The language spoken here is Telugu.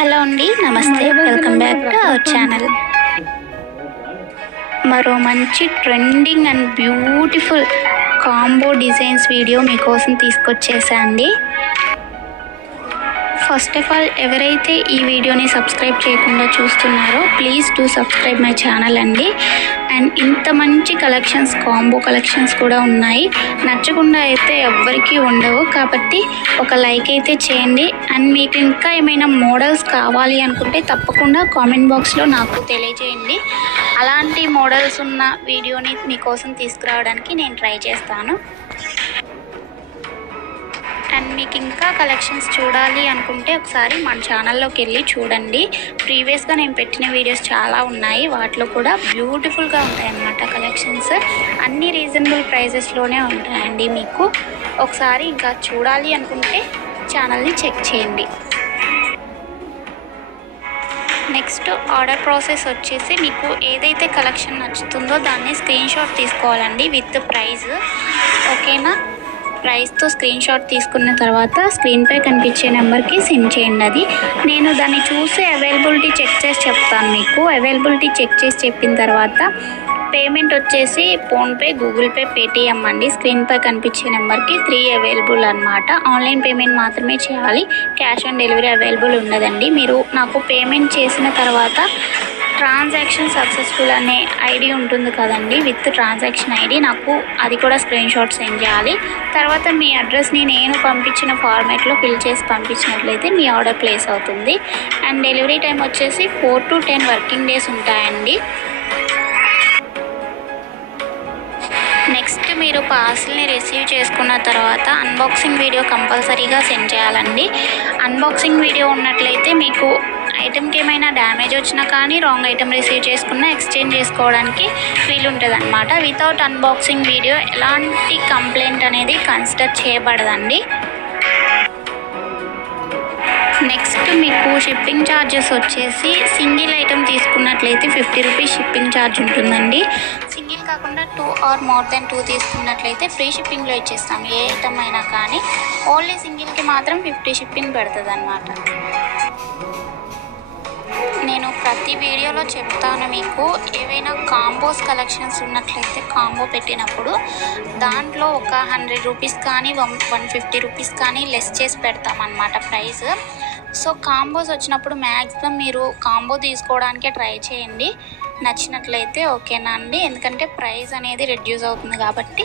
హలో అండి, నమస్తే, welcome back to our channel. మరో మంచి trending and beautiful combo designs video మీకోసం తీసుకొచ్చేసా అండి. ఫస్ట్ ఆఫ్ ఆల్ ఎవరైతే ఈ వీడియోని సబ్స్క్రైబ్ చేయకుండా చూస్తున్నారో please do subscribe my channel అండి. అండ్ ఇంత మంచి కలెక్షన్స్, కాంబో కలెక్షన్స్ కూడా ఉన్నాయి. నచ్చకుండా అయితే ఎవ్వరికీ ఉండవు, కాబట్టి ఒక లైక్ అయితే చేయండి. అండ్ మీకు ఇంకా ఏమైనా మోడల్స్ కావాలి అనుకుంటే తప్పకుండా కామెంట్ బాక్స్లో నాకు తెలియజేయండి. అలాంటి మోడల్స్ ఉన్న వీడియోని మీకోసం తీసుకురావడానికి నేను ట్రై చేస్తాను. అండ్ మీకు ఇంకా కలెక్షన్స్ చూడాలి అనుకుంటే ఒకసారి మన ఛానల్లోకి వెళ్ళి చూడండి. ప్రీవియస్గా నేను పెట్టిన వీడియోస్ చాలా ఉన్నాయి, వాటిలో కూడా బ్యూటిఫుల్గా ఉంటాయన్నమాట కలెక్షన్స్. అన్ని రీజనబుల్ ప్రైజెస్లోనే ఉంటాయండి. మీకు ఒకసారి ఇంకా చూడాలి అనుకుంటే ఛానల్ని చెక్ చేయండి. నెక్స్ట్ ఆర్డర్ ప్రాసెస్ వచ్చేసి మీకు ఏదైతే కలెక్షన్ నచ్చుతుందో దాన్ని స్క్రీన్ షాట్ తీసుకోవాలండి విత్ ప్రైస్. ఓకేనా? ప్రైస్తో స్క్రీన్ షాట్ తీసుకున్న తర్వాత స్క్రీన్పై కనిపించే నెంబర్కి సెండ్ చేయండి. అది నేను దాన్ని చూసి అవైలబిలిటీ చెక్ చేసి చెప్తాను. మీకు అవైలబిలిటీ చెక్ చేసి చెప్పిన తర్వాత పేమెంట్ వచ్చేసి ఫోన్పే, గూగుల్ పే, పేటిఎం అండి. స్క్రీన్పై కనిపించే నెంబర్కి 3 అవైలబుల్ అనమాట. ఆన్లైన్ పేమెంట్ మాత్రమే చేయాలి, క్యాష్ ఆన్ డెలివరీ అవైలబుల్ ఉండదండి. మీరు నాకు పేమెంట్ చేసిన తర్వాత ట్రాన్సాక్షన్ సక్సెస్ఫుల్ అనే ఐడి ఉంటుంది కదండి, విత్ ట్రాన్సాక్షన్ ఐడి, నాకు అది కూడా స్క్రీన్ షాట్ సెండ్ చేయాలి. తర్వాత మీ అడ్రస్ని నేను పంపించిన ఫార్మాట్లో ఫిల్ చేసి పంపించినట్లయితే మీ ఆర్డర్ ప్లేస్ అవుతుంది. అండ్ డెలివరీ టైం వచ్చేసి 4 to 10 వర్కింగ్ డేస్ ఉంటాయండి. నెక్స్ట్ మీరు పార్సిల్ని రిసీవ్ చేసుకున్న తర్వాత అన్బాక్సింగ్ వీడియో కంపల్సరీగా సెండ్ చేయాలండి. అన్బాక్సింగ్ వీడియో ఉన్నట్లయితే మీకు ఐటెంకి ఏమైనా డ్యామేజ్ వచ్చినా కానీ రాంగ్ ఐటెం రిసీవ్ చేసుకున్నా ఎక్స్చేంజ్ చేసుకోవడానికి వీలుంటుంది అనమాట. వితౌట్ అన్బాక్సింగ్ వీడియో ఎలాంటి కంప్లైంట్ అనేది కన్సిడర్ చేయబడదండి. నెక్స్ట్ మీకు షిప్పింగ్ ఛార్జెస్ వచ్చేసి సింగిల్ ఐటెం తీసుకున్నట్లయితే 50 రూపీస్ షిప్పింగ్ ఛార్జ్ ఉంటుందండి. సింగిల్ కాకుండా 2 or more than 2 తీసుకున్నట్లయితే ఫ్రీ షిప్పింగ్లో ఇచ్చేస్తాం. ఏ ఐటమ్ అయినా కానీ ఓన్లీ సింగిల్కి మాత్రం 50 షిప్పింగ్ పడుతుంది అన్నమాట. నేను ప్రతి వీడియోలో చెప్తాను, మీకు ఏవైనా కాంబోస్ కలెక్షన్స్ ఉన్నట్లయితే కాంబో పెట్టినప్పుడు దాంట్లో ఒక 100 రూపీస్ కానీ 150 రూపీస్ కానీ లెస్ చేసి పెడతామన్నమాట ప్రైస్. సో కాంబోస్ వచ్చినప్పుడు మ్యాక్సిమం మీరు కాంబో తీసుకోవడానికే ట్రై చేయండి నచ్చినట్లయితే. ఓకేనా అండి? ఎందుకంటే ప్రైస్ అనేది రెడ్యూస్ అవుతుంది కాబట్టి